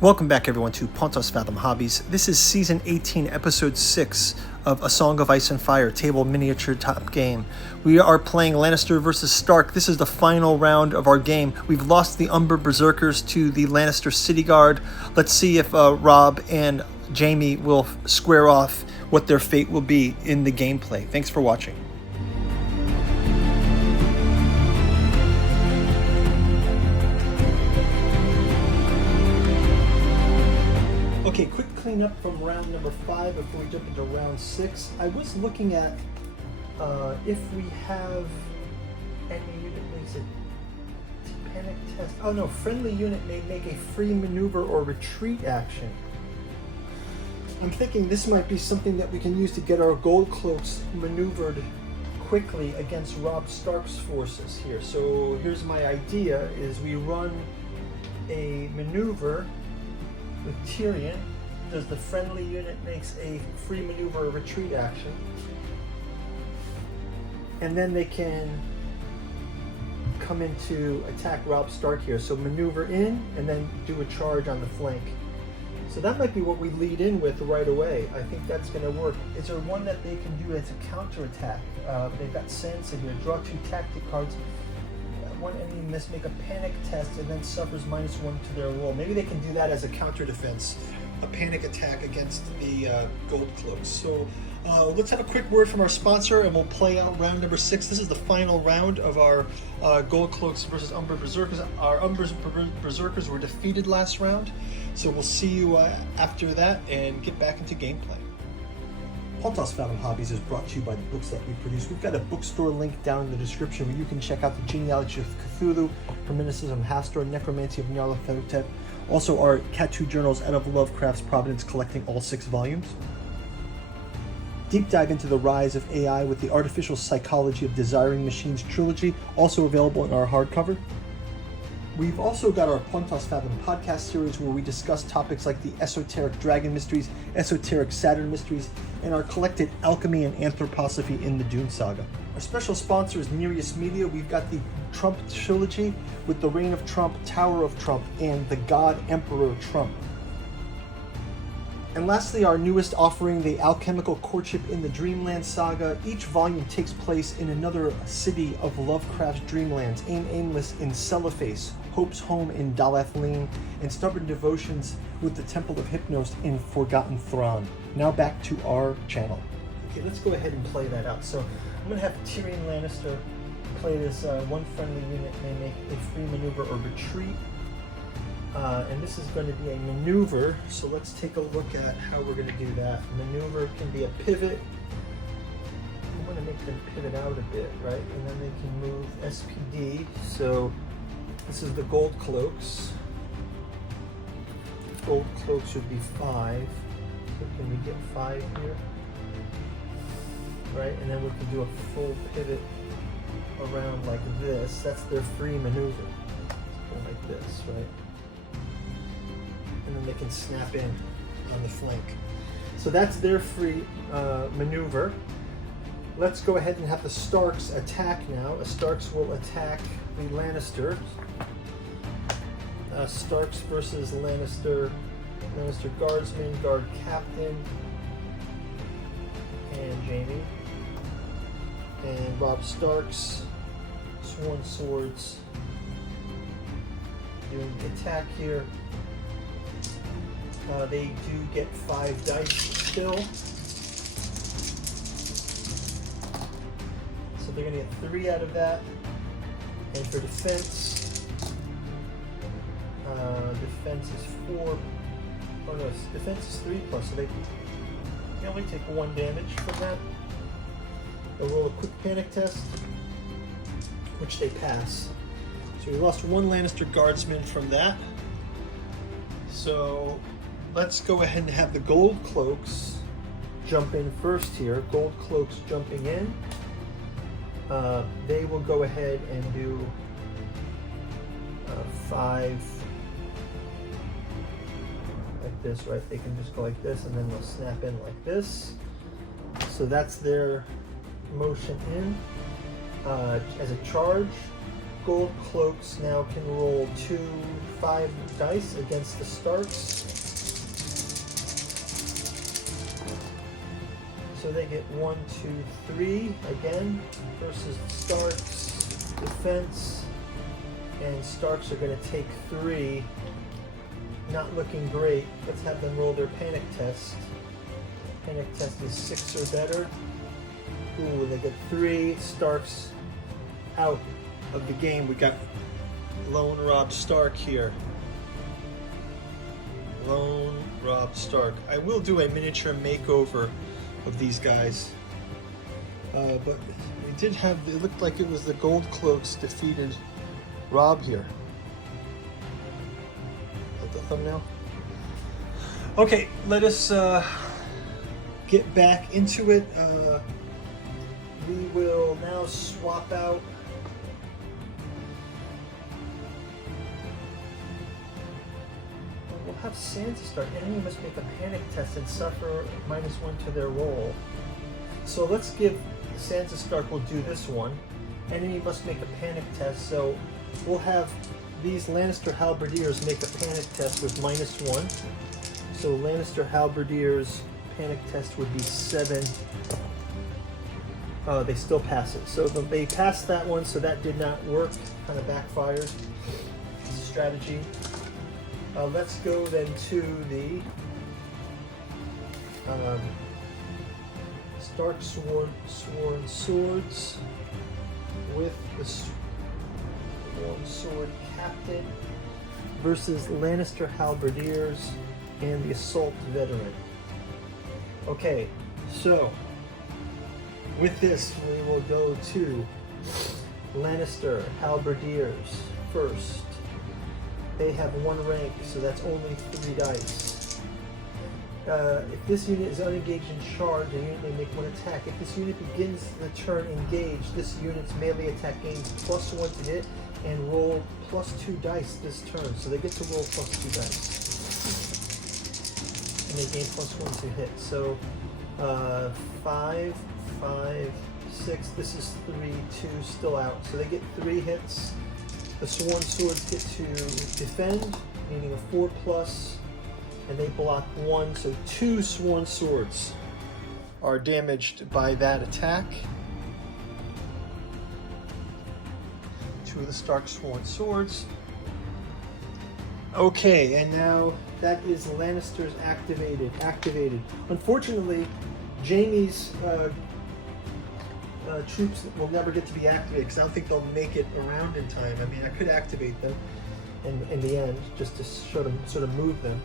Welcome back everyone to Pontos Fathom Hobbies. This is Season 18, Episode 6 of A Song of Ice and Fire, table miniature top game. We are playing Lannister versus Stark. This is the final round of our game. We've lost the Umber Berserkers to the Lannister City Guard. Let's see if Rob and Jamie will square off what their fate will be in the gameplay. Thanks for watching. Okay, quick cleanup from round number 5 before we jump into round 6. I was looking at if we have any unit makes a panic test. Oh no, friendly unit may make a free maneuver or retreat action. I'm thinking this might be something that we can use to get our gold cloaks maneuvered quickly against Robb Stark's forces here. So here's my idea: is we run a maneuver with Tyrion. Does the friendly unit makes a free maneuver or retreat action, and then they can come in to attack Robb Stark here. So maneuver in and then do a charge on the flank. So that might be what we lead in with right away. I think that's going to work. Is there one that they can do as a counter attack? They've got Sansa here. Draw 2 tactic cards. One enemy must make a panic test and then suffers -1 to their roll. Maybe they can do that as a counter defense, a panic attack against the gold cloaks. So let's have a quick word from our sponsor and we'll play out round number 6. This is the final round of our gold cloaks versus Umber Berserkers. Our Umber Berserkers were defeated last round, so we'll see you after that and get back into gameplay. Pontos Fathom Hobbies is brought to you by the books that we produce. We've got a bookstore link down in the description where you can check out the Genealogy of Cthulhu, Hermenicism, Hastur, Necromancy of Nyarlathotep. Also our Cat 2 journals out of Lovecraft's Providence, collecting all 6 volumes. Deep dive into the rise of AI with the Artificial Psychology of Desiring Machines trilogy, also available in our hardcover. We've also got our Pontos Fathom podcast series where we discuss topics like the esoteric dragon mysteries, esoteric Saturn mysteries, and our collected alchemy and anthroposophy in the Dune Saga. Our special sponsor is Nereus Media. We've got the Trump trilogy with the Reign of Trump, Tower of Trump, and the God Emperor Trump. And lastly, our newest offering, the Alchemical Courtship in the Dreamland Saga. Each volume takes place in another city of Lovecraft's dreamlands: Aimless in Cellophase, Hope's Home in Dalathleen, and Stubborn Devotions with the Temple of Hypnos in Forgotten Thrawn. Now back to our channel. Okay, let's go ahead and play that out. So I'm going to have Tyrion Lannister play this one friendly unit may make a free maneuver or retreat. And this is going to be a maneuver, so let's take a look at how we're going to do that. Maneuver can be a pivot. I'm going to make them pivot out a bit, right? And then they can move SPD. So this is the gold cloaks. Gold cloaks should be 5. So can we get 5 here? Right, and then we can do a full pivot around like this. That's their free maneuver. Go like this, right? And then they can snap in on the flank. So that's their free maneuver. Let's go ahead and have the Starks attack now. The Starks will attack the Lannisters. Starks versus Lannister. Lannister Guardsman, Guard Captain, and Jamie. And Robb Stark's Sworn Swords doing the attack here. They do get 5 dice still. So they're going to get 3 out of that. And for defense, defense is 4. Oh no, defense is 3+, so they only take 1 damage from that. They'll roll a quick panic test, which they pass. So we lost 1 Lannister Guardsman from that. So let's go ahead and have the gold cloaks jump in first here. Gold cloaks jumping in. They will go ahead and do 5 like this, right? They can just go like this and then they'll snap in like this. So that's their motion in. As a charge, gold cloaks now can roll 2 5 dice against the Starks. So they get 1, 2, 3 again versus the Starks. Defense, and Starks are going to take 3. Not looking great. Let's have them roll their panic test. Panic test is 6 or better. Ooh, they get 3. Starks out of the game. We got Lone Robb Stark here. Lone Robb Stark. I will do a miniature makeover of these guys. But we did have, it looked like it was the Gold Cloaks defeated Robb here. The thumbnail. Okay, let us get back into it. We will now swap out we'll have Sansa start. Enemy must make a panic test and suffer -1 to their roll. So let's give Sansa Stark will do this one. Enemy must make a panic test, so we'll have these Lannister Halberdiers make a panic test with -1. So Lannister Halberdiers panic test would be 7. They still pass it. So they passed that one, so that did not work. Kind of backfired. Strategy. Let's go then to the Stark Sworn Swords with the Sworn Sword Captain versus Lannister Halberdiers and the Assault Veteran. Okay, so with this we will go to Lannister Halberdiers first. They have 1 rank, so that's only 3 dice. If this unit is unengaged in charge, the unit may make 1 attack. If this unit begins the turn engaged, this unit's melee attack gains +1 to hit and roll +2 dice this turn. So they get to roll +2 dice. And they gain +1 to hit. So 5, 5, 6, this is 3, 2, still out. So they get 3 hits. The Sworn Swords get to defend, meaning a 4+, and they block 1, so 2 Sworn Swords are damaged by that attack. 2 of the Stark Sworn Swords. Okay, and now that is Lannister's activated. Unfortunately, Jaime's troops will never get to be activated because I don't think they'll make it around in time. I mean, I could activate them in the end just to sort of move them.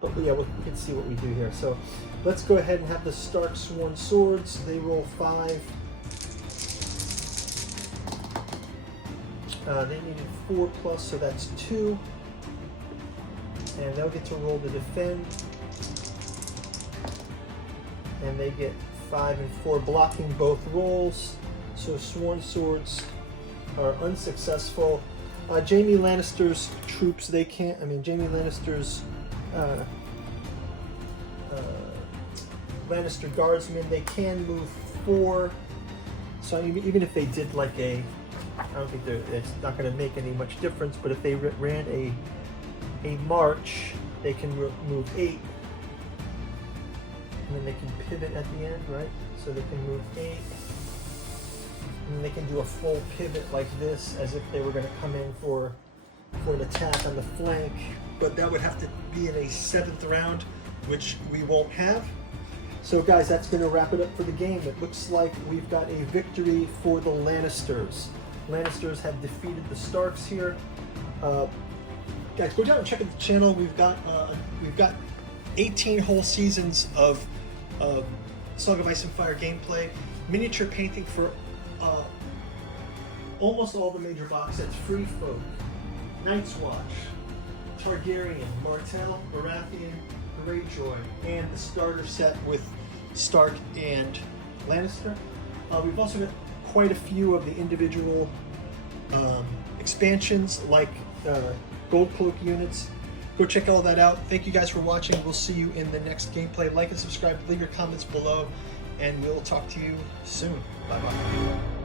But yeah, we can see what we do here. So let's go ahead and have the Stark Sworn Swords. They roll 5. They needed 4+, so that's 2. And they'll get to roll to defend. And they get 5 and 4, blocking both rolls. So Sworn Swords are unsuccessful. Jaime Lannister's troops, they can't, Jaime Lannister's Lannister guardsmen, they can move 4. So even if they did like I don't think it's not going to make any much difference, but if they ran a march, they can move 8. And then they can pivot at the end, right? So they can move 8. And then they can do a full pivot like this, as if they were going to come in for an attack on the flank. But that would have to be in a 7th round, which we won't have. So guys, that's going to wrap it up for the game. It looks like we've got a victory for the Lannisters. Lannisters have defeated the Starks here. Guys, go down and check out the channel. We've got 18 whole seasons of Song of Ice and Fire gameplay, miniature painting for almost all the major box sets: Free Folk, Night's Watch, Targaryen, Martell, Baratheon, Greyjoy, and the starter set with Stark and Lannister. We've also got quite a few of the individual expansions, like Gold Cloak units. Go check all that out. Thank you guys for watching. We'll see you in the next gameplay. Like and subscribe, leave your comments below, and we'll talk to you soon. Bye-bye.